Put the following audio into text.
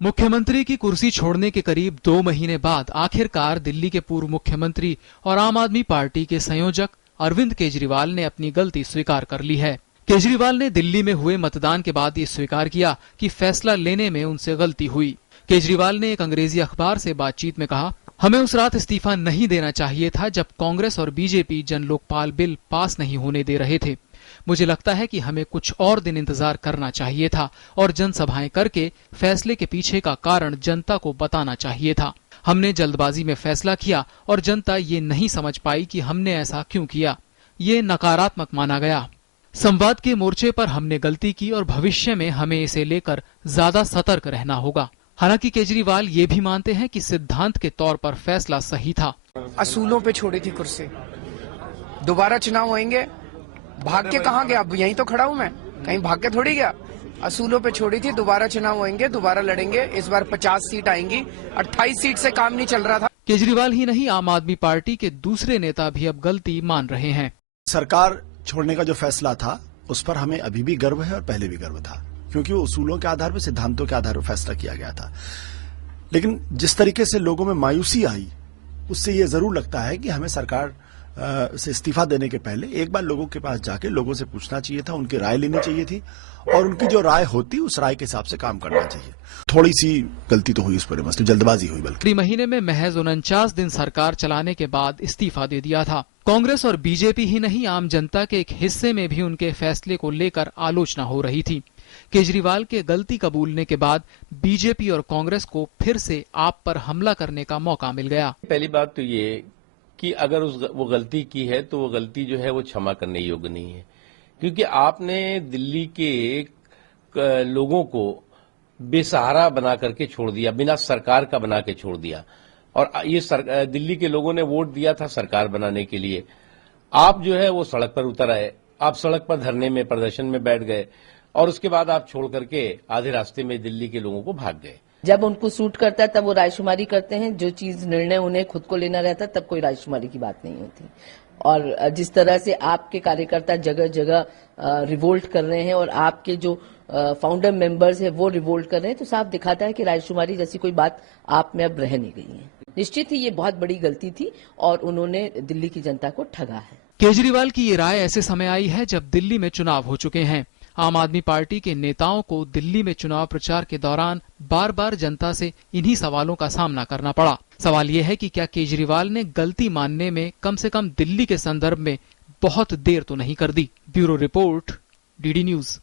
मुख्यमंत्री की कुर्सी छोड़ने के करीब 2 महीने बाद आखिरकार दिल्ली के पूर्व मुख्यमंत्री और आम आदमी पार्टी के संयोजक अरविंद केजरीवाल ने अपनी गलती स्वीकार कर ली है। केजरीवाल ने दिल्ली में हुए मतदान के बाद ये स्वीकार किया कि फैसला लेने में उनसे गलती हुई। केजरीवाल ने एक अंग्रेजी अखबार से बातचीत में कहा, हमें उस रात इस्तीफा नहीं देना चाहिए था जब कांग्रेस और बीजेपी जन लोकपाल बिल पास नहीं होने दे रहे थे। मुझे लगता है कि हमें कुछ और दिन इंतजार करना चाहिए था और जनसभाएं करके फैसले के पीछे का कारण जनता को बताना चाहिए था। हमने जल्दबाजी में फैसला किया और जनता ये नहीं समझ पाई कि हमने ऐसा क्यों किया। ये नकारात्मक माना गया। संवाद के मोर्चे पर हमने गलती की और भविष्य में हमें इसे लेकर ज्यादा सतर्क रहना होगा। हालांकि केजरीवाल ये भी मानते हैं कि सिद्धांत के तौर पर फैसला सही था। असूलों पे छोड़ी थी कुर्सी, दोबारा चुनाव होंगे, भाग के कहाँ गया? अब यहीं तो खड़ा हूँ मैं, कहीं भाग के थोड़ी गया। असूलों पे छोड़ी थी, दोबारा चुनाव होंगे, दोबारा लड़ेंगे। इस बार 50 सीट आएंगी, 28 सीट से काम नहीं चल रहा था। केजरीवाल ही नहीं, आम आदमी पार्टी के दूसरे नेता भी अब गलती मान रहे हैं। सरकार छोड़ने का जो फैसला था उस पर हमें अभी भी गर्व है और पहले भी गर्व था, क्योंकि वो उसूलों के आधार पर, सिद्धांतों के आधार पर फैसला किया गया था। लेकिन जिस तरीके से लोगों में मायूसी आई, उससे ये जरूर लगता है कि हमें सरकार से इस्तीफा देने के पहले एक बार लोगों के पास जाके लोगों से पूछना चाहिए था, उनकी राय लेनी चाहिए थी और उनकी जो राय होती उस राय के हिसाब से काम करना चाहिए। थोड़ी सी गलती तो हुई उस पूरे मसले, जल्दबाजी हुई। बल्कि महीने में महज 49 दिन सरकार चलाने के बाद इस्तीफा दे दिया था। कांग्रेस और बीजेपी ही नहीं, आम जनता के एक हिस्से में भी उनके फैसले को लेकर आलोचना हो रही थी। केजरीवाल के गलती कबूलने के बाद बीजेपी और कांग्रेस को फिर से आप पर हमला करने का मौका मिल गया। पहली बात तो ये कि अगर वो गलती की है तो वो गलती जो है वो क्षमा करने योग्य नहीं है, क्योंकि आपने दिल्ली के लोगों को बेसहारा बना करके छोड़ दिया, बिना सरकार का बना के छोड़ दिया। और ये दिल्ली के लोगों ने वोट दिया था सरकार बनाने के लिए। आप जो है वो सड़क पर उतर आए, आप सड़क पर धरने में, प्रदर्शन में बैठ गए और उसके बाद आप छोड़ करके आधे रास्ते में दिल्ली के लोगों को भाग गए। जब उनको सूट करता है तब वो रायशुमारी करते हैं, जो चीज निर्णय उन्हें खुद को लेना रहता है तब कोई रायशुमारी की बात नहीं होती। और जिस तरह से आपके कार्यकर्ता जगह जगह रिवोल्ट कर रहे हैं और आपके जो फाउंडर मेंबर्स है वो रिवोल्ट कर रहे हैं, तो साफ दिखाता है कि रायशुमारी जैसी कोई बात आप में अब रह नहीं गई है। निश्चित ही ये बहुत बड़ी गलती थी और उन्होंने दिल्ली की जनता को ठगा है। केजरीवाल की ये राय ऐसे समय आई है जब दिल्ली में चुनाव हो चुके हैं। आम आदमी पार्टी के नेताओं को दिल्ली में चुनाव प्रचार के दौरान बार बार जनता से इन्हीं सवालों का सामना करना पड़ा। सवाल यह है कि क्या केजरीवाल ने गलती मानने में कम से कम दिल्ली के संदर्भ में बहुत देर तो नहीं कर दी। Bureau report, DD news.